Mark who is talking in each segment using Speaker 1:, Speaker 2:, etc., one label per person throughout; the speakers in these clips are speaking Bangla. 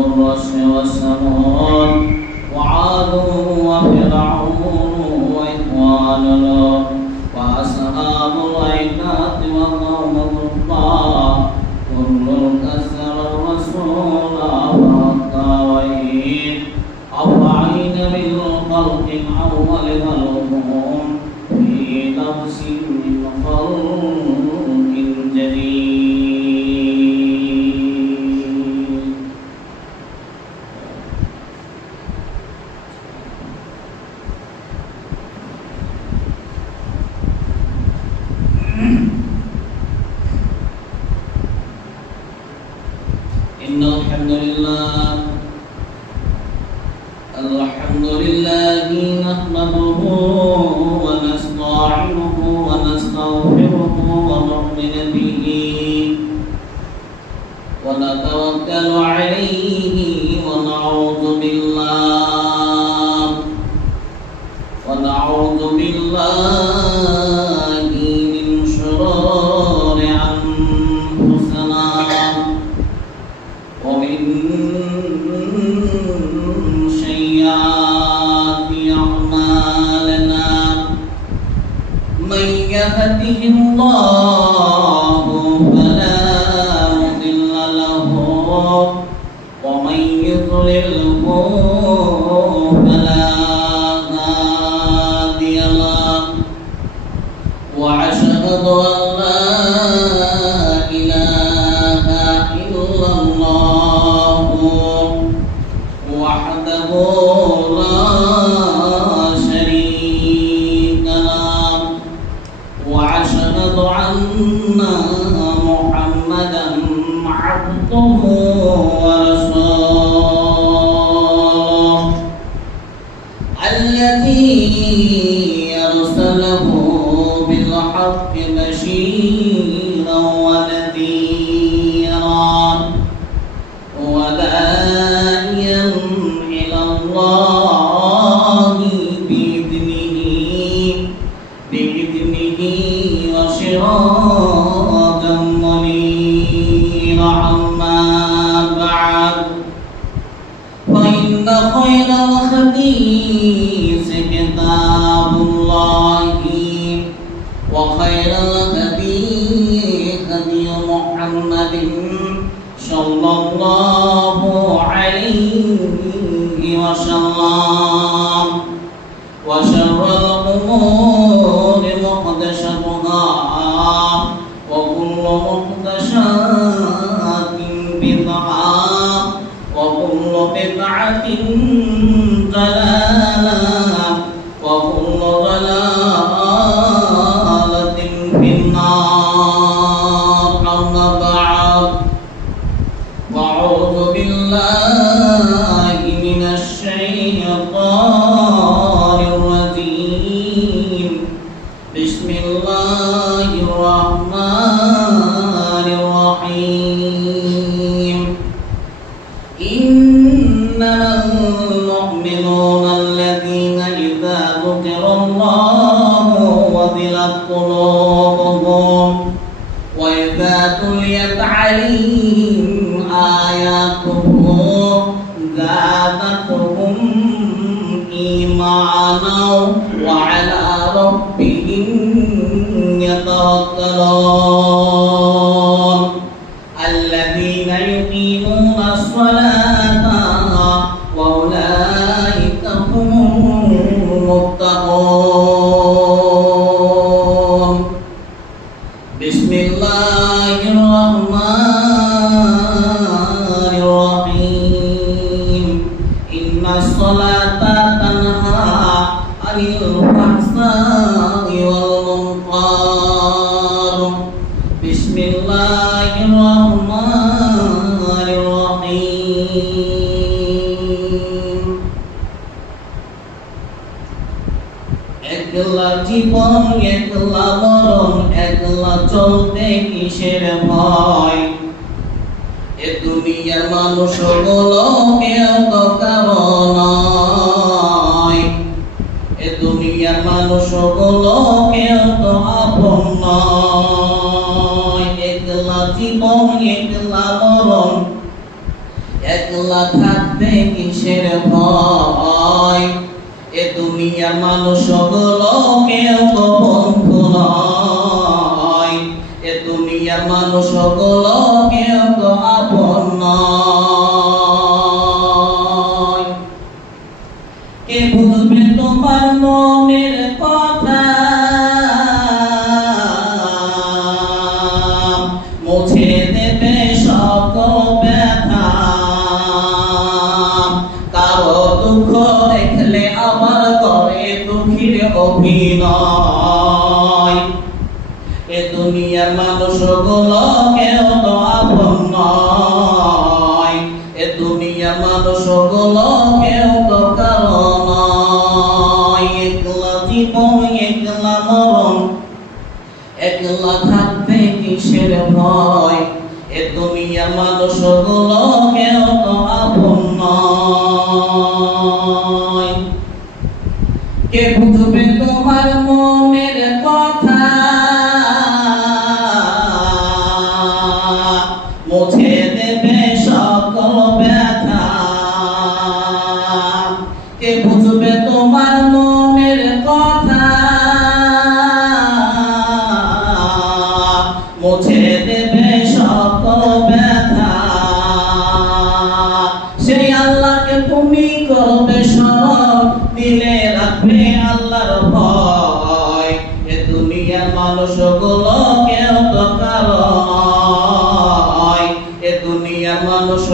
Speaker 1: الرسم والسموم subuh kelam الذي أرسله بالحق. الله ذكر الله وضلت قلوبهم وإذا تليت عليهم آياته زادتهم إيمانا وعلى ربهم يتوكلون. জীবন একলা, মরণ একলা চলতে কিসের ভয়? এ দুনিয়ার মানুষগুলো কেউ তো এ দুনিয়ার মানুষগুলো কেউ তো আপন একলা জীবন, একলা মরণ, একলা থাকতে কিসের ভয়? এ দুনিয়ার মানুষগুলো কেউ তো বন্ধু নয়। এ দুনিয়ার মানুষগুলো এ দুনিয়ার মানুষগুলো কেউ তো আপন নয়। এ দুনিয়ার মানুষগুলো কেউ তো কারও নয়। একলা জীবন, একলা মরণ, একলা কিসের ভয়? এ দুনিয়ার মানুষগুলো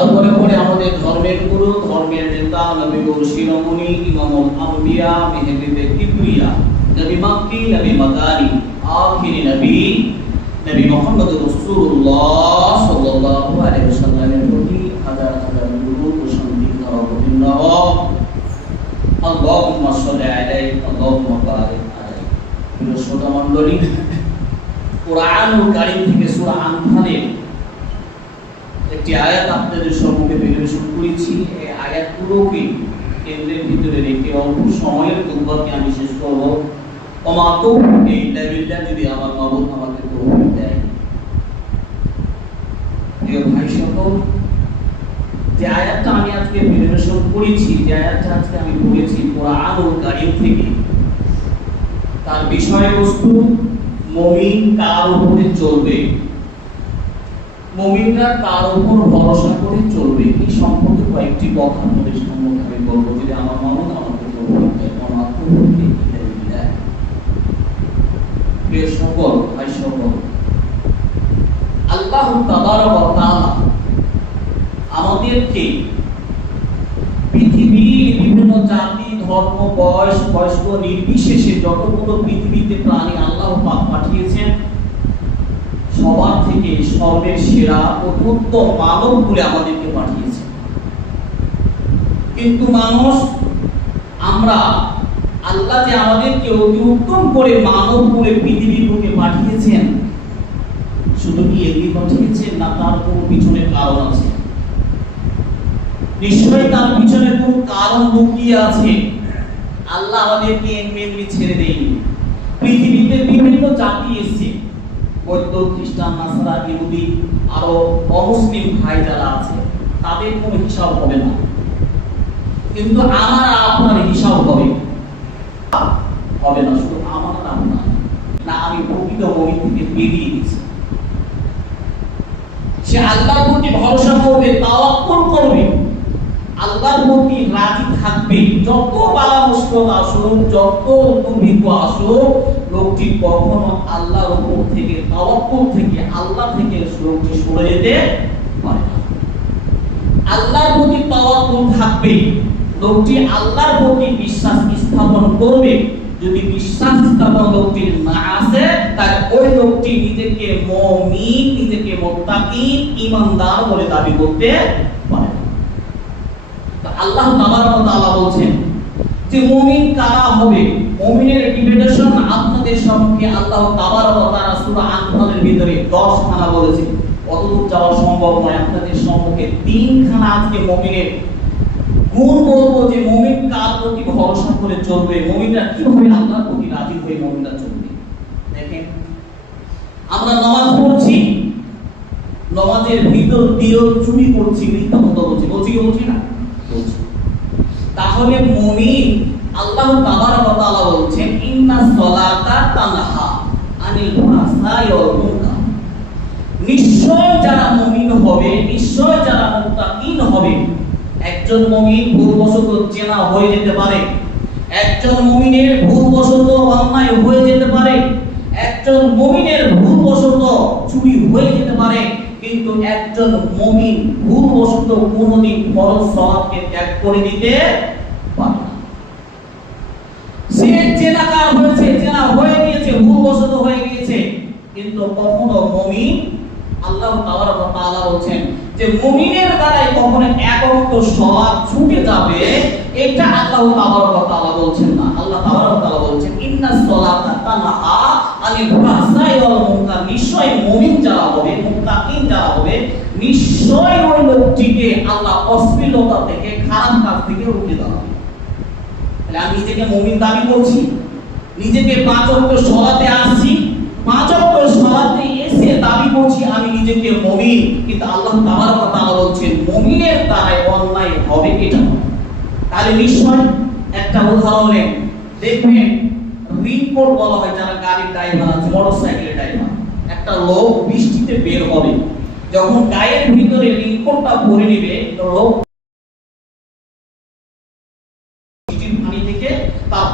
Speaker 1: তারপরে পরে আমাদের ধর্মের গুরু, ধর্মের নেতা, নবী গুরু শিরোমণি ইমামুল আম্বিয়া মেহেদিবে কিবরিয়া নবী মাক্কি, নবী মাদানি, আখিরি নবী নবী মুহাম্মদ রাসূলুল্লাহ সাল্লাল্লাহু আলাইহি ওয়াসাল্লামের প্রতি হাজার হাজার দুরূদ ও শান্তি ধারণ হোক আল্লাহুম্মা সাল্লি আলাইহি, আল্লাহুম্মা বারিক আলাইহি। প্রিয় শ্রোতা মণ্ডলী, কোরআনুল কারীম থেকে সূরা আনফালের আয়াত আপনাদের সম্মুখে করেছি। এই কেন্দ্রের ভিতরে রেখে অল্প সময়ের দুর্ভাগ্যে আমি শেষ করব। এই লেভেলটা যদি আমার দেয়। ভাই সকল, যে আয়াতটা আমি আজকে পরিবেশন করেছি, যে আয়াতটা আজকে আমি পড়েছি কোরআনুল কারীম থেকে, তার বিষয়বস্তু মমিন কার উপরে চলবে? মমিনরা তার উপর ভরসা করে চলবে। এই সম্পর্কে কয়েকটি কথা আপনাদের সম্মুখে আমি বলব। যদি আমার মামুন আমাকে সকল, ভাই সকল, আল্লাহ আমাদেরকে পৃথিবীর বিভিন্ন জাতি, ধর্ম, বয়স, বয়স্ক, নির্বিশেষে যতগুলো পৃথিবীতে প্রাণী আল্লাহ পাঠিয়েছেন সবার থেকে সর্বের সেরা অত্যন্ত মানব বলে আমাদেরকে পাঠিয়েছে। কিন্তু মানুষ, আমরা আল্লাহ যে আমাদেরকে অতি উত্তম করে মানব বলে পৃথিবীর বুকে পাঠিয়েছেন, শুধু কি এগিয়ে পাঠিয়েছেন না তার কোনো পিছনে কারণ আছে? নিশ্চয়ই তার পিছনে কোন কারণ লুকিয়ে আছে। আল্লাহ আমাদেরকে এমনি ছেড়ে দেয়নি। পৃথিবীতে বিভিন্ন জাতি এসেছে। বৌদ্ধ খ্রিস্টান, নাসারা, ইহুদি, আরও অমুসলিম ভাই যারা আছে, তাদের কোনো হিসাব হবে না। কিন্তু আমার আপনার হিসাব হবে হবে না, শুধু আমার আপনার। না, আমি প্রকৃত মমিন থেকে বেরিয়ে গেছি সে আল্লাহর প্রতি ভরসা করবে, তাওয়াক্কুল করবে। আল্লাহর প্রতি রাজি থাকবে। যত বালা যত দুর্ভিক্ষ লোকটি কখনো আল্লাহর উপর থেকে থেকে, আল্লাহ থেকে লোকটি সরে যেতে পারে আল্লাহর প্রতি থাকবে। লোকটি আল্লাহর প্রতি বিশ্বাস স্থাপন করবে। যদি বিশ্বাস স্থাপন লোকটির না আসে তাহলে ওই লোকটি নিজেকে মুমিন, নিজেকে মুত্তাকি ঈমানদার বলে দাবি করতে আল্লাহ তাবারক তাআলা বলছেন যে মুমিন কারা হবে? মুমিনের ডিফিনেশন আপনাদের সম্মুখে আল্লাহ তাবারক তাআলা সূরা আনফালের ভিতরে 10 খানা বলেছেন অতদূর যাওয়া সম্ভব নয়। আপনাদের সম্মুখে তিন খানা আজকে মুমিনের গুণ বলব যে মুমিন কার প্রতি ভরসা করে চলবে? মুমিনরা কীভাবে আল্লাহর প্রতি রাজি হয়ে মুমিনরা চলবে? দেখেন, আমরা নামাজ পড়ছি, নামাজের ভিতর দিয়েও চুরি করছি, মিথ্যা বলছি। বলছি বলছি না? বলছি তাহলে মুমিন আল্লাহ তাবারক ওয়া তাআলা বলছেন ইন্নাস সালাতা তানহা আনিল ফাহশাই ওয়াল মুনকার নিশ্চয় যারা মুমিন হবে, নিশ্চয় যারা মুত্তাকিন হবে, একজন মুমিন ভুলবশত চেনা হয়ে যেতে পারে। একজন মুমিনের ভুলবশত অন্যায় হয়ে যেতে পারে। একজন মুমিনের ভুলবশত চুরি হয়ে যেতে পারে। কিন্তু একজন মুমিন ভুলবশত কোনোদিন ফরজ সালাতকে ত্যাগ করে দিতে সে চেনাকার হয়েছে? চেনা হয়ে গিয়েছে, ভুলবশত হয়ে গিয়েছে। কিন্তু কখনো আল্লাহ তাআলা বলছেন যে মুমিনের দ্বারাই কখনো সালাত ছুটে যাবে, এটা আল্লাহ তাআলা বলছেন না। আল্লাহ তাআলা বলছেন তানহা আনিল ফাহশাই ওয়াল মুনকার। নিশ্চয় মুমিন যারা হবে, মুত্তাকিন যারা হবে নিশ্চয় ওই লোকটিকে আল্লাহ অশ্লীলতা থেকে, খারাপ কাজ থেকে রুখে দেওয়া হবে। তাহলে আমি নিজেকে মুমিন দাবি করছি। নিজেকে পাঁচ অক্ট সলাতে আসছি। পাঁচ অক্ট সলাতে এসে দাবি করছি, আমি নিজেকে মুমিন। কিন্তু আল্লাহ ওয়া তাআলা বলছেন, মুমিনের দ্বারাই অন্যায় হবে এটা। তাহলে নিশ্চয় একটা উদাহরণ দেখবেন, রিপোর্ট বলা হয় যারা গাড়ির ড্রাইভার আছে, মোটরসাইকেলের ড্রাইভার। একটা লোক বৃষ্টিতে বের হবে। যখন গায়ের ভিতরে রিপোর্টটা ভরে নেবে লোক বৃষ্টির পানি থেকে তার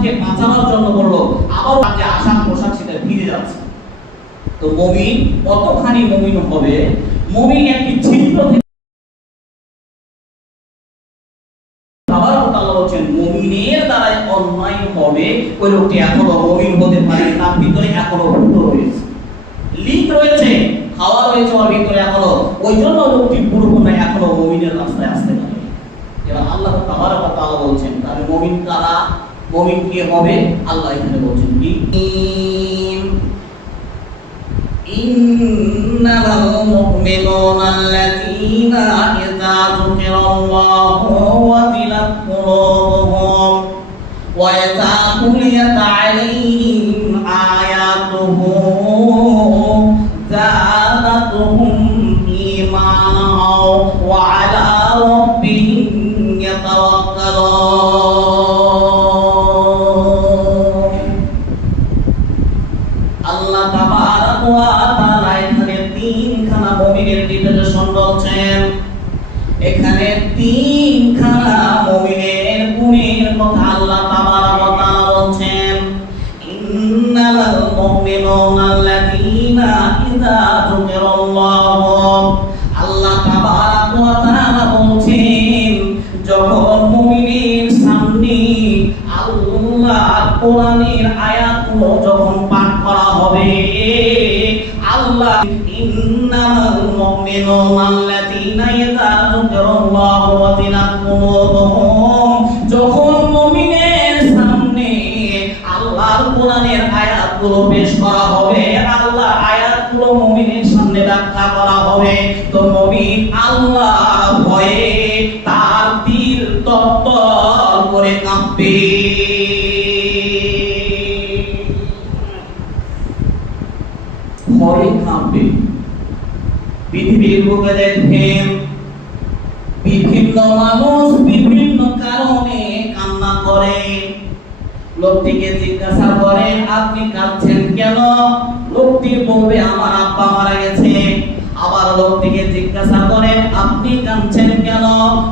Speaker 1: পোশাককে বাঁচানোর জন্য বলল, আবার যে আসাম পোশাক সেটা ভিজে যাচ্ছে। তো মমিন, কতখানি মমিন হবে? মমিন একটি ছিদ্র থেকে রয়েছে। এখনও। মমিনের আসতে পারে এবার আল্লাহ বলছেন, তাহলে মুমিন কারা? মুমিন কে হবে আল্লাহ এখানে বলছেন কি إنما المؤمنون الذين إذا ذكر الله وجلت قلوبهم وإذا تليت আল্লাহ তাবারক ওয়া যখন পাঠ করা হবে আল্লাহ ইন্নামাল আয়াতগুলো পেশ করা হবে। আল্লাহ আয়াতগুলো মুমিনের সামনে ব্যাখ্যা করা হবে। তো মুমিন আল্লাহ ভয়ে তার দিল তত্তর করে কাঁপবে। পৃথিবীর বুকে দেখেন বিভিন্ন মানুষ বিভিন্ন কারণে কান্না করে। লোকটিকে জিজ্ঞাসা করেন আপনি কাঁদছেন কেন? লোকটি বলবে, আমার আব্বা মারা গেছে। আবার লোকটিকে জিজ্ঞাসা করেন, আপনি কাঁদছেন কেন?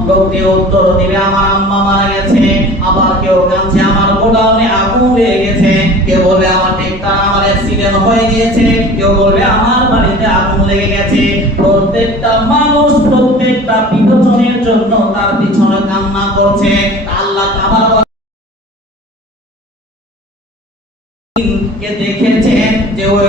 Speaker 1: লোকটি উত্তর দিবে, আমার আম্মা মারা গেছে। আবার কেউ কাঁদছে, আমার গোডাউনে আগুন লেগে গেছে। কেউ বলবে, আমার টেকটা আমার অ্যাক্সিডেন্ট হয়ে গিয়েছে। কেউ বলবে, আমার বাড়িতে আগুন লেগে গেছে। প্রত্যেকটা মানুষ, প্রত্যেকটা বিপজনের জন্য তার পিছনে কান্না করছে। কে দেখেছেন যে ওই